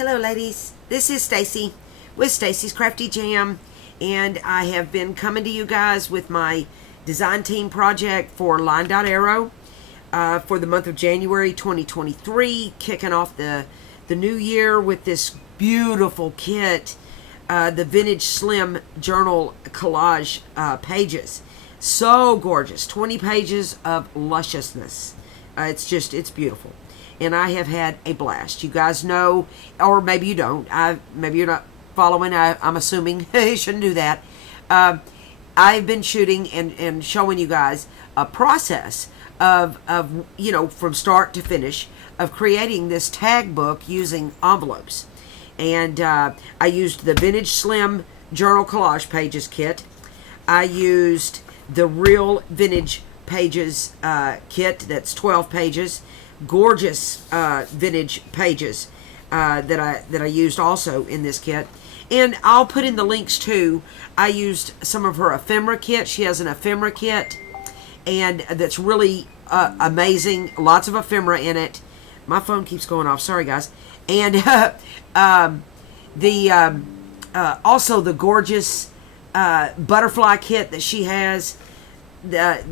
Hello ladies, this is Stacy with Stacy's Crafty Jam, and I have been coming to you guys with my design team project for LineDotArrow for the month of January 2023, kicking off the new year with this beautiful kit, the Vintage Slim Journal Collage Pages. So gorgeous, 20 pages of lusciousness. It's beautiful. And I have had a blast. You guys know, or maybe you don't. Maybe you're not following. I'm assuming you shouldn't do that. I've been shooting and showing you guys a process of from start to finish of creating this tag book using envelopes. And I used the Vintage Slim Journal Collage Pages kit. I used the Real Vintage Pages kit. That's 12 pages. Gorgeous vintage pages that I used also in this kit, and I'll put in the links too. I used some of her Ephemera kit. She has an Ephemera kit, and that's really amazing. Lots of ephemera in it. My phone keeps going off. Sorry guys. And also the gorgeous butterfly kit that she has.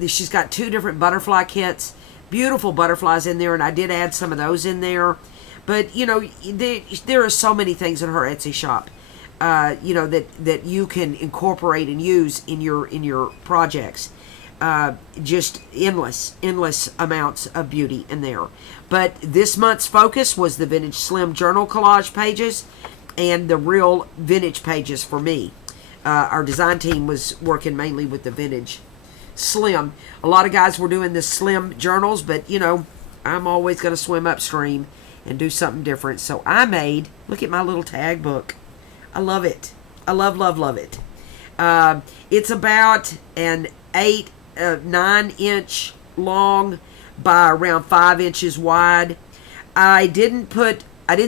She's got 2 different butterfly kits. Beautiful butterflies in there, and I did add some of those in there. But there are so many things in her Etsy shop, that you can incorporate and use in your projects. Just endless amounts of beauty in there. But this month's focus was the Vintage Slim Journal Collage Pages and the Real Vintage Pages for me. Our design team was working mainly with the Vintage Slim. A lot of guys were doing the Slim journals, but I'm always going to swim upstream and do something different. So I made, look at my little tag book. I love it. I love it. It's about an 9-inch long by around 5 inches wide. I didn't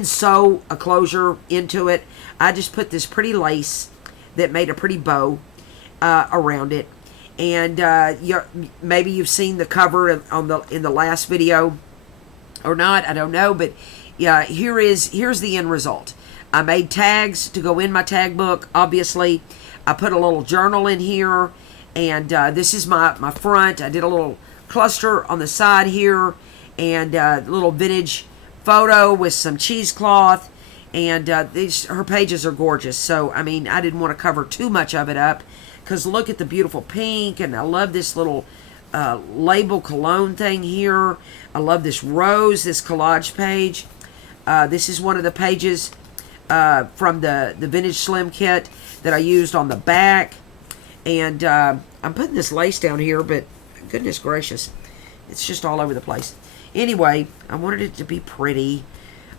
sew a closure into it. I just put this pretty lace that made a pretty bow around it. And maybe you've seen the cover in the last video or not, I don't know, but yeah, here's the end result. I made tags to go in my tag book. Obviously, I put a little journal in here, and this is my front. I did a little cluster on the side here, and a little vintage photo with some cheesecloth, and her pages are gorgeous. So I mean, I didn't want to cover too much of it up. Because look at the beautiful pink, and I love this little label cologne thing here. I love this rose, this collage page. This is one of the pages from the Vintage Slim kit that I used on the back. And I'm putting this lace down here, but goodness gracious, it's just all over the place. Anyway, I wanted it to be pretty.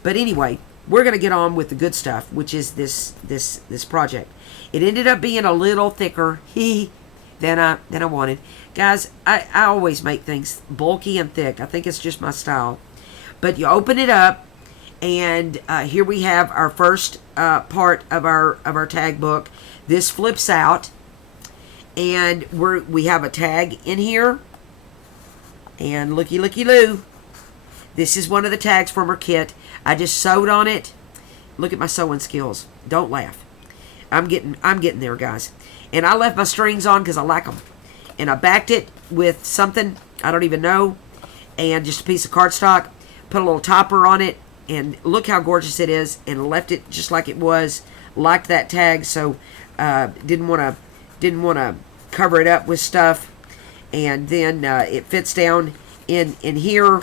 But anyway, we're going to get on with the good stuff, which is this project. It ended up being a little thicker than I wanted. Guys, I always make things bulky and thick. I think it's just my style. But you open it up, and here we have our first part of our tag book. This flips out, and we have a tag in here. And looky loo. This is one of the tags from her kit. I just sewed on it. Look at my sewing skills. Don't laugh. I'm getting there, guys. And I left my strings on because I like them. And I backed it with something I don't even know, and just a piece of cardstock. Put a little topper on it, and look how gorgeous it is. And left it just like it was. Liked that tag, so didn't want to cover it up with stuff. And then it fits down in here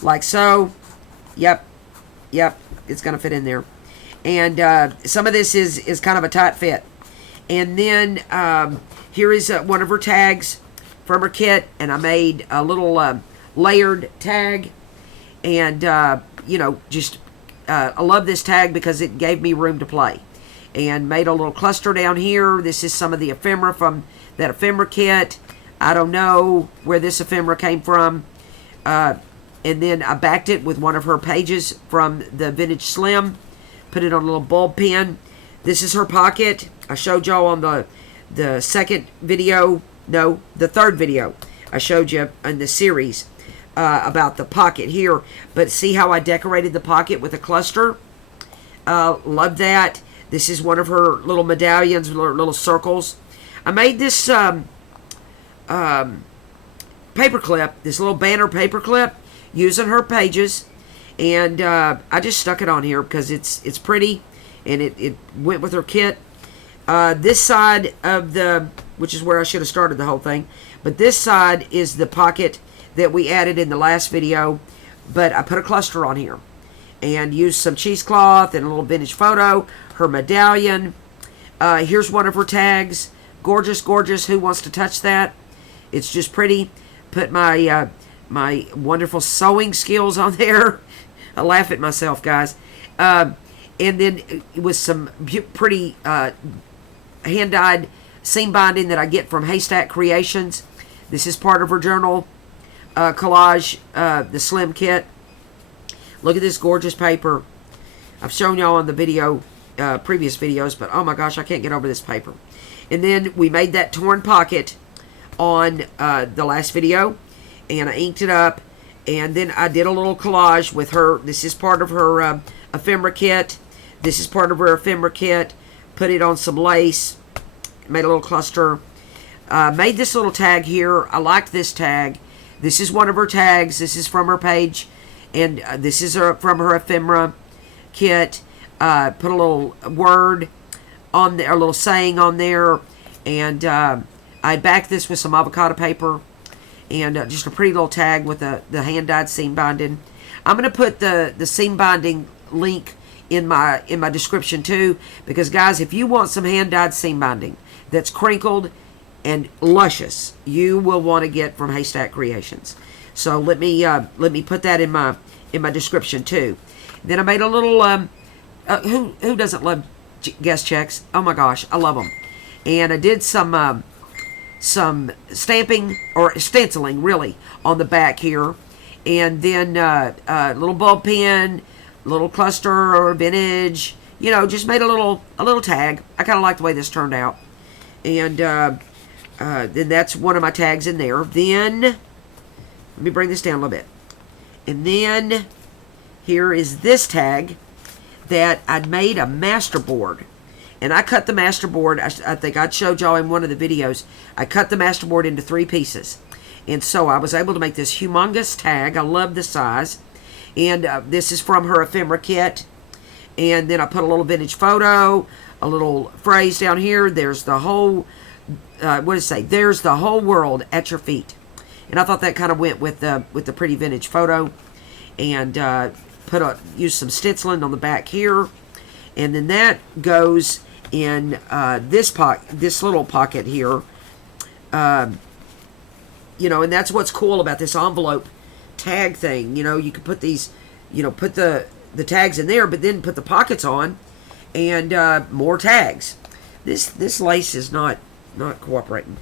like so. Yep, it's gonna fit in there. And some of this is kind of a tight fit. And then here is one of her tags from her kit, and I made a little layered tag. And I love this tag because it gave me room to play. And made a little cluster down here. This is some of the ephemera from that ephemera kit. I don't know where this ephemera came from. And then I backed it with one of her pages from the Vintage Slim. Put it on a little bulb pen. This is her pocket. I showed y'all on the second video. No, the third video. I showed you in the series about the pocket here. But see how I decorated the pocket with a cluster? Love that. This is one of her little medallions, little circles. I made this paper clip, this little banner paper clip, using her pages, and I just stuck it on here because it's pretty, and it went with her kit. This side of the, which is where I should have started the whole thing, but this side is the pocket that we added in the last video, but I put a cluster on here and used some cheesecloth and a little vintage photo, her medallion. Here's one of her tags. Gorgeous, gorgeous. Who wants to touch that? It's just pretty. Put my my wonderful sewing skills on there. I laugh at myself, guys. And then with some pretty hand-dyed seam binding that I get from Haystack Creations. This is part of her journal collage, the Slim kit. Look at this gorgeous paper. I've shown y'all on the video, previous videos, but oh my gosh, I can't get over this paper. And then we made that torn pocket on the last video, and I inked it up, and then I did a little collage with her. This is part of her ephemera kit. This is part of her ephemera kit. Put it on some lace, made a little cluster. Made this little tag here. I liked this tag. This is one of her tags. This is from her page, and this is from her ephemera kit. Put a little word on there, a little saying on there, and I backed this with some avocado paper, and just a pretty little tag with the hand-dyed seam binding. I'm going to put the seam binding link in my description too, because guys, if you want some hand-dyed seam binding that's crinkled and luscious, you will want to get from Haystack Creations. So let me put that in my description too. Then I made a little who doesn't love guest checks? Oh my gosh, I love them. And I did some stamping or stenciling really on the back here, and then a little bulb pen, little cluster or vintage, you know, just made a little tag. I kind of like the way this turned out. And then that's one of my tags in there. Then let me bring this down a little bit. And then here is this tag that I'd made a master board. And I cut the master board, I think I showed y'all in one of the videos, I cut the master board into 3 pieces. And so I was able to make this humongous tag. I love the size. And this is from her ephemera kit. And then I put a little vintage photo, a little phrase down here. There's the whole, what does it say? There's the whole world at your feet. And I thought that kind of went with the pretty vintage photo. And use some stenciling on the back here. And then that goes in this little pocket here. You know, and that's what's cool about this envelope tag thing. You know, you can put these, you know, put the tags in there, but then put the pockets on, and more tags. This lace is not cooperating.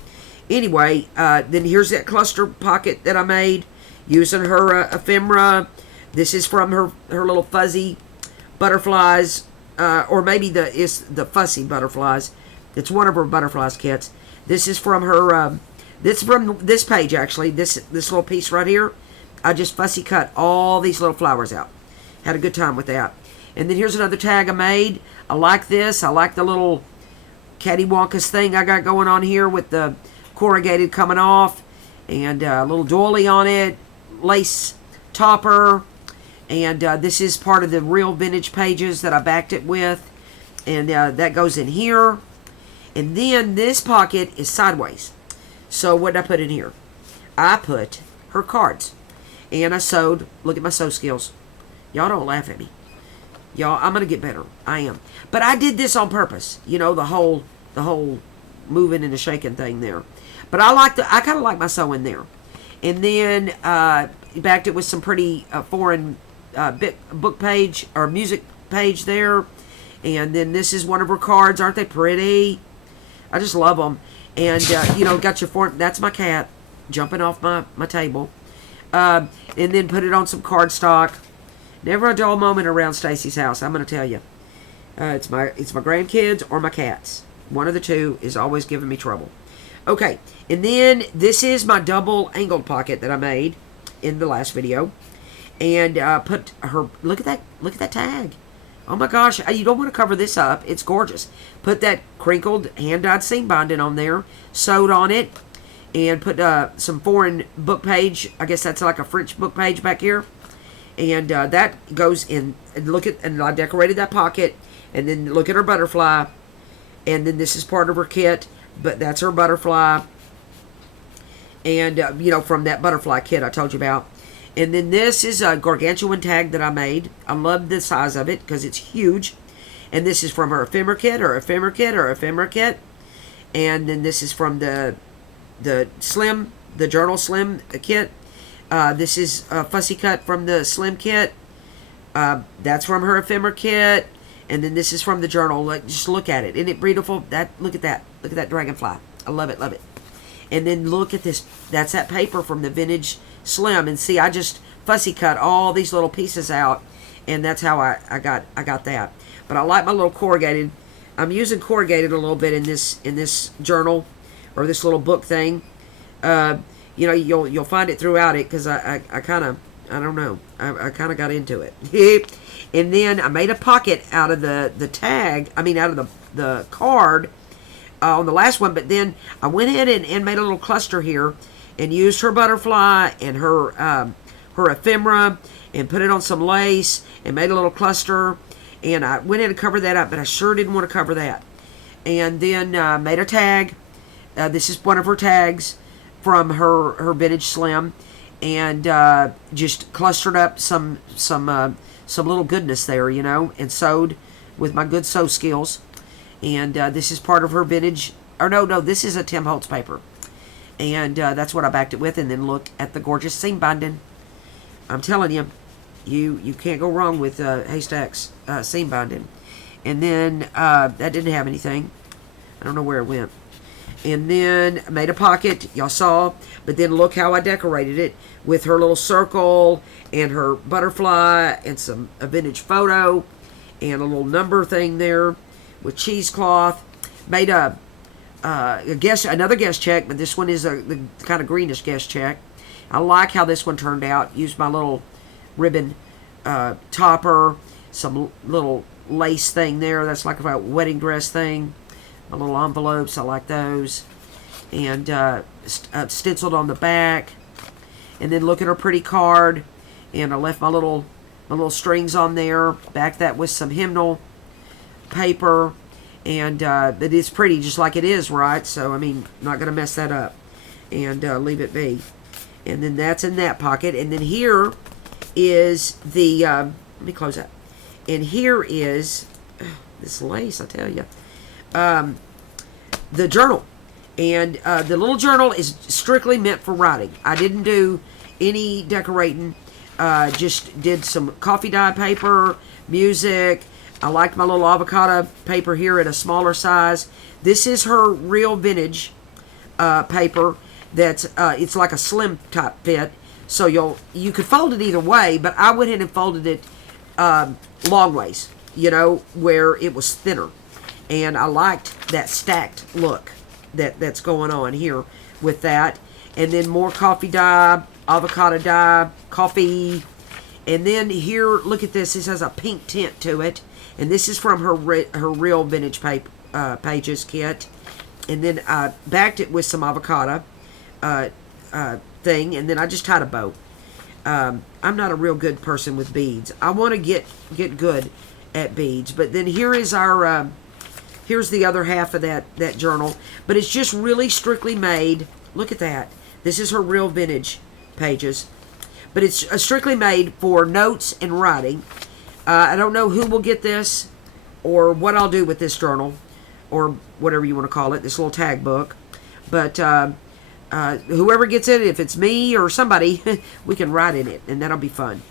Anyway, then here's that cluster pocket that I made using her ephemera. This is from her little fuzzy butterflies, or maybe it's the Fussy butterflies. It's one of her butterflies kits. This is from her. This is from this page actually. This little piece right here. I just fussy cut all these little flowers out. Had a good time with that. And then here's another tag I made. I like this. I like the little cattywampus thing I got going on here with the corrugated coming off, and a little doily on it, lace topper. And this is part of the real vintage pages that I backed it with, and that goes in here. And then this pocket is sideways. So what did I put in here? I put her cards, and I sewed. Look at my sew skills. Y'all don't laugh at me. Y'all, I'm gonna get better. I am. But I did this on purpose. You know, the whole moving and the shaking thing there. But I kind of like my sewing there. And then backed it with some pretty foreign book page or music page there. And then this is one of her cards. Aren't they pretty? I just love them. And you know, got your form. That's my cat jumping off my table. And then put it on some cardstock. Never a dull moment around Stacy's house, I'm going to tell you. It's my grandkids or my cats. One of the two is always giving me trouble. Okay, and then this is my double angled pocket that I made in the last video. And put her, look at that tag. Oh my gosh, you don't want to cover this up. It's gorgeous. Put that crinkled hand-dyed seam binding on there, sewed on it, and put some foreign book page. I guess that's like a French book page back here. And that goes in, and I decorated that pocket, and then look at her butterfly. And then this is part of her kit, but that's her butterfly. And, from that butterfly kit I told you about. And then this is a gargantuan tag that I made. I love the size of it because it's huge. And this is from her ephemera kit, or ephemera kit, or ephemera kit. And then this is from the Journal Slim kit. This is a Fussy cut from the Slim kit. That's from her ephemera kit. And then this is from the journal. Just look at it. Isn't it beautiful? Look at that. Look at that dragonfly. I love it, love it. And then look at this. That's that paper from the vintage Slim. And see, I just Fussy cut all these little pieces out. And that's how I got that. But I like my little corrugated. I'm using corrugated a little bit in this journal, or this little book thing. You'll find it throughout it, because I kind of, I don't know, I kind of got into it. And then I made a pocket out of the tag, out of the card on the last one. But then I went ahead and made a little cluster here, and used her butterfly and her ephemera, and put it on some lace, and made a little cluster. And I went in and covered that up, but I sure didn't want to cover that. And then made a tag. This is one of her tags from her vintage Slim, and just clustered up some little goodness there, and sewed with my good sew skills. And this is part of her vintage, or no, this is a Tim Holtz paper, and that's what I backed it with. And then look at the gorgeous seam binding. I'm telling you, you can't go wrong with Haystack's seam binding. And then that didn't have anything. I don't know where it went. And then I made a pocket, y'all saw. But then look how I decorated it with her little circle and her butterfly and a vintage photo and a little number thing there with cheesecloth. Made another guest check, but this one is the kind of greenish guest check. I like how this one turned out. Used my little ribbon topper, some little lace thing there. That's like a wedding dress thing. My little envelopes, I like those. And stenciled on the back. And then look at her pretty card. And I left my little strings on there. Back that with some hymnal paper. And it is pretty, just like it is, right? So, not going to mess that up. And leave it be. And then that's in that pocket. And then here is the, let me close that. And here is this lace, I tell you. The journal. And the little journal is strictly meant for writing. I didn't do any decorating. Just did some coffee dye paper, music. I liked my little avocado paper here at a smaller size. This is her real vintage paper. That's it's like a slim type fit. So you could fold it either way, but I went ahead and folded it long ways, where it was thinner. And I liked that stacked look that's going on here with that. And then more coffee dye, avocado dye, coffee. And then here, look at this. This has a pink tint to it. And this is from her real vintage pages kit. And then I backed it with some avocado thing. And then I just tied a bow. I'm not a real good person with beads. I want to get good at beads. But then here is our... here's the other half of that journal. But it's just really strictly made. Look at that. This is her real vintage pages. But it's strictly made for notes and writing. I don't know who will get this or what I'll do with this journal or whatever you want to call it, this little tag book. But whoever gets it, if it's me or somebody, we can write in it, and that'll be fun.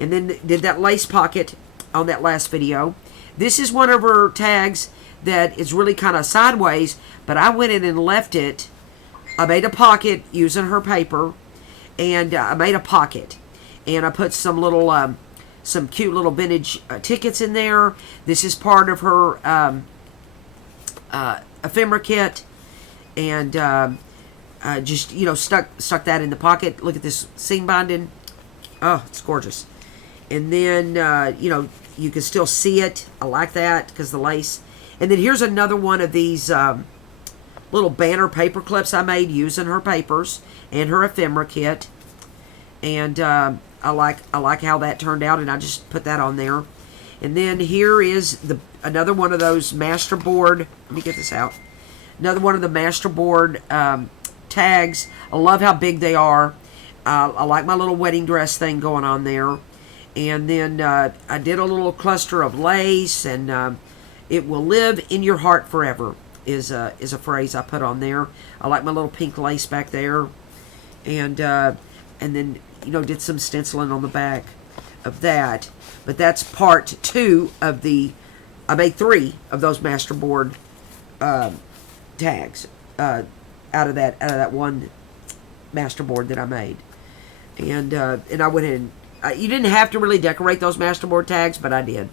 And then did that lace pocket on that last video. This is one of her tags that is really kind of sideways, but I went in and left it. I made a pocket using her paper, and I made a pocket, and I put some little, some cute little vintage tickets in there. This is part of her ephemera kit, and just stuck that in the pocket. Look at this seam binding. Oh, it's gorgeous. And then you can still see it. I like that because the lace. And then here's another one of these little banner paper clips I made using her papers and her ephemera kit. And I like how that turned out, and I just put that on there. And then here is another one of those masterboard. Let me get this out. Another one of the masterboard tags. I love how big they are. I like my little wedding dress thing going on there. And then I did a little cluster of lace, and it will live in your heart forever is a phrase I put on there. I like my little pink lace back there. And then, you know, did some stenciling on the back of that. But that's part 2 of I made 3 of those masterboard tags out of that one masterboard that I made. And I went in. You didn't have to really decorate those masterboard tags, but I did.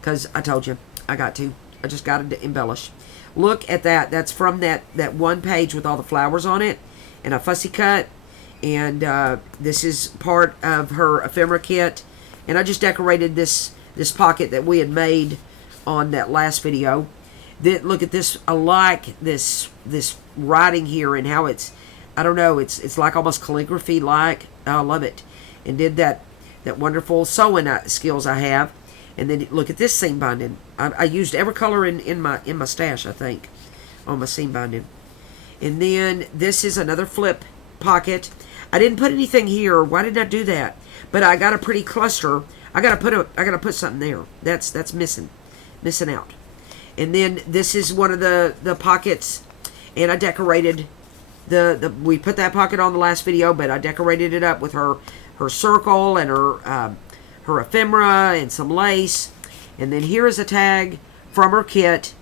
Because I told you, I got to. I just got to embellish. Look at that. That's from that one page with all the flowers on it. And a fussy cut. And this is part of her ephemera kit. And I just decorated this pocket that we had made on that last video. Look at this. I like this writing here and how it's, I don't know, it's like almost calligraphy like. I love it. And did that wonderful sewing skills I have. And then look at this seam binding. I used every color in my stash, I think, on my seam binding. And then this is another flip pocket. I didn't put anything here. Why did I do that? But I got a pretty cluster. I gotta put something there. That's missing out. And then this is one of the pockets, and I decorated we put that pocket on the last video, but I decorated it up with her circle and her ephemera and some lace. And then here is a tag from her kit,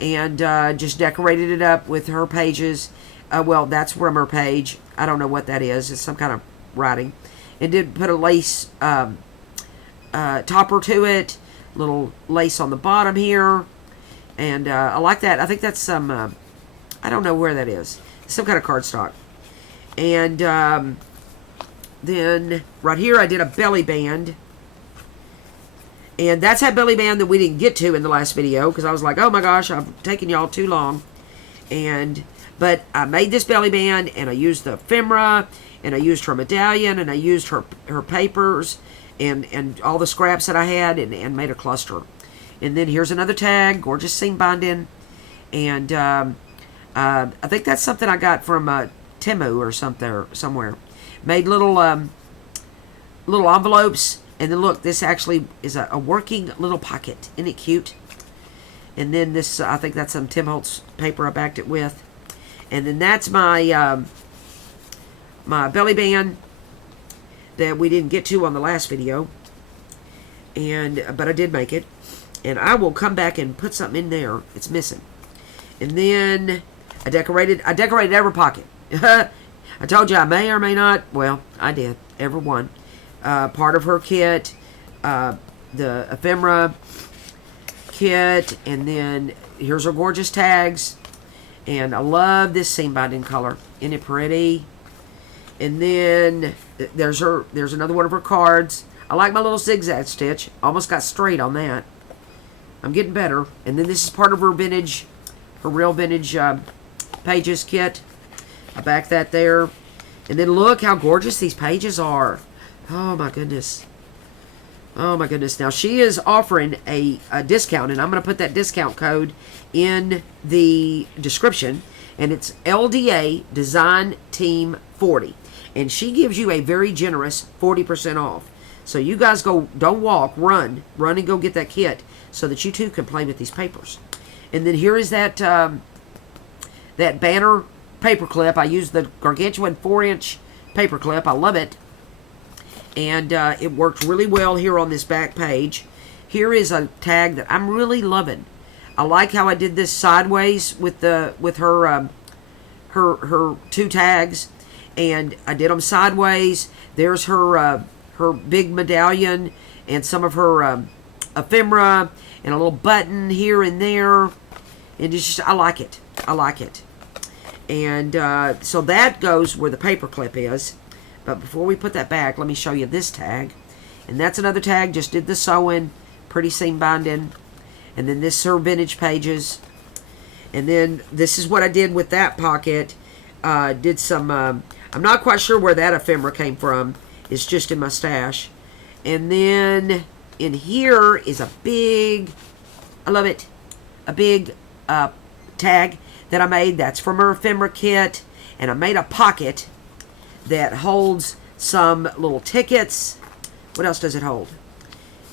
and just decorated it up with her pages. Well, that's from her page. I don't know what that is. It's some kind of writing. And did put a lace topper to it. Little lace on the bottom here. And I like that. I think that's some, I don't know where that is. Some kind of cardstock. And then right here I did a belly band. And that's that belly band that we didn't get to in the last video. Because I was like, oh my gosh, I've taken y'all too long. But I made this belly band, and I used the ephemera, and I used her medallion, and I used her papers, and all the scraps that I had, and made a cluster. And then here's another tag, gorgeous seam binding. And I think that's something I got from Temu or somewhere. Made little envelopes. And then look, this actually is a working little pocket. Isn't it cute? And then this, I think that's some Tim Holtz paper I backed it with. And then that's my my belly band that we didn't get to on the last video. But I did make it. And I will come back and put something in there. It's missing. And then I decorated every pocket. I told you I may or may not. Well, I did. Every one. Part of her kit. The ephemera kit. And then here's her gorgeous tags. And I love this seam binding color. Isn't it pretty? And then there's another one of her cards. I like my little zigzag stitch. Almost got straight on that. I'm getting better. And then this is part of her vintage, her real vintage pages kit. I back that there. And then look how gorgeous these pages are. Oh my goodness. Oh my goodness. Now she is offering a discount, and I'm going to put that discount code in the description. And it's LDA Design Team 40. And she gives you a very generous 40% off. So you guys don't walk, run and go get that kit so that you too can play with these papers. And then here is that that banner paper clip. I used the gargantuan 4-inch paper clip. I love it. And it worked really well here on this back page. Here is a tag that I'm really loving. I like how I did this sideways with her her 2 tags, and I did them sideways. There's her big medallion and some of her ephemera and a little button here and there. And it's just, I like it. I like it. And so that goes where the paper clip is. But before we put that back, let me show you this tag. And that's another tag. Just did the sewing. pretty seam binding. And then this is her vintage pages. And then this is what I did with that pocket. Did some, I'm not quite sure where that ephemera came from. It's just in my stash. And then in here is a big, I love it, a big tag that I made. That's from her ephemera kit. And I made a pocket that holds some little tickets. What else does it hold?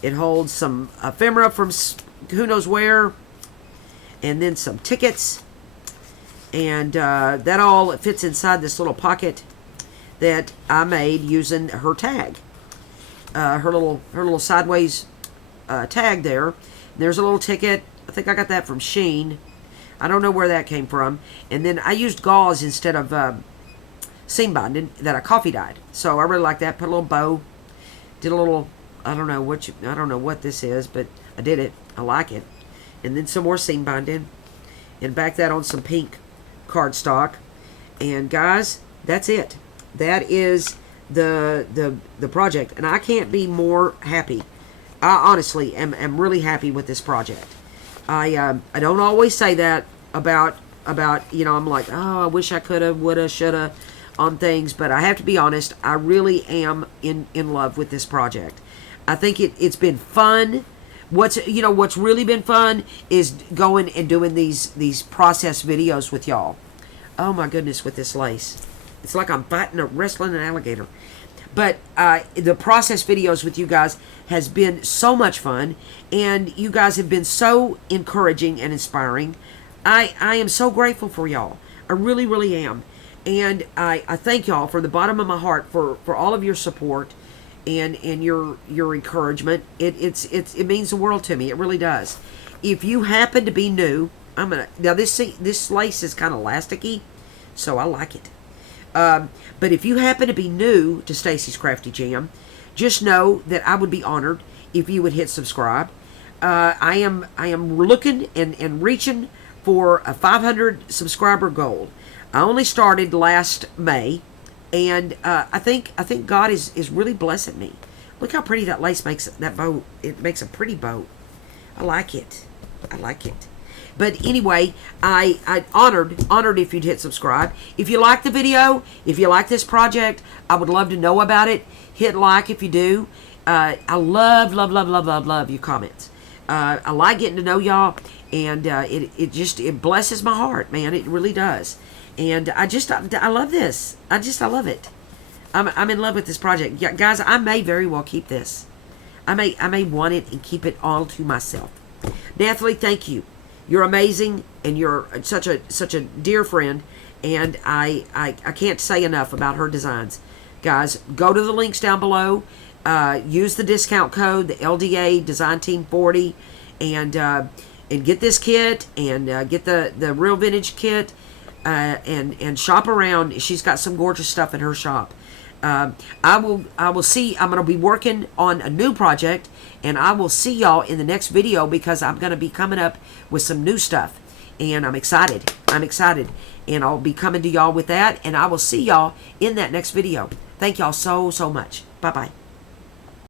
It holds some ephemera from who knows where. And then some tickets. And that all fits inside this little pocket that I made using her tag. Her little sideways tag there. There's a little ticket. I think I got that from Shein. I don't know where that came from. And then I used gauze instead of seam binding that I coffee dyed. So I really like that. Put a little bow. Did a little, I don't know what this is, but I did it. I like it. And then some more seam binding. And back that on some pink cardstock. And guys, that's it. That is the project. And I can't be more happy. I honestly am really happy with this project. I don't always say that about I'm like, oh, I wish I coulda, woulda, shoulda on things, but I have to be honest, I really am in love with this project. I think it's been fun. What's really been fun is going and doing these process videos with y'all. Oh my goodness, with this lace. It's like I'm wrestling an alligator. But the process videos with you guys has been so much fun, and you guys have been so encouraging and inspiring. I am so grateful for y'all. I really, really am. And I thank y'all from the bottom of my heart for all of your support and your encouragement. It means the world to me. It really does. If you happen to be new, now this lace is kind of elasticy, so I like it. But if you happen to be new to Stacy's Crafty Jam, just know that I would be honored if you would hit subscribe. I am looking and reaching for a 500 subscriber goal. I only started last May, and I think God is really blessing me. Look how pretty that lace makes that bow. It makes a pretty bow. I like it. I like it. But anyway, I honored if you'd hit subscribe. If you like the video, if you like this project, I would love to know about it. Hit like if you do. I love your comments. I like getting to know y'all, and it blesses my heart, man. It really does. And I love this. I love it. I'm in love with this project. Yeah, guys, I may very well keep this. I may want it and keep it all to myself. Nathalie, thank you. You're amazing, and you're such a dear friend, and I can't say enough about her designs. Guys, go to the links down below. Use the discount code, the LDA Design Team 40, and get this kit, and get the Real Vintage kit, and shop around. She's got some gorgeous stuff in her shop. I will see. I'm going to be working on a new project, and I will see y'all in the next video, because I'm going to be coming up with some new stuff, and I'm excited. And I'll be coming to y'all with that, and I will see y'all in that next video. Thank y'all so much. Bye-bye.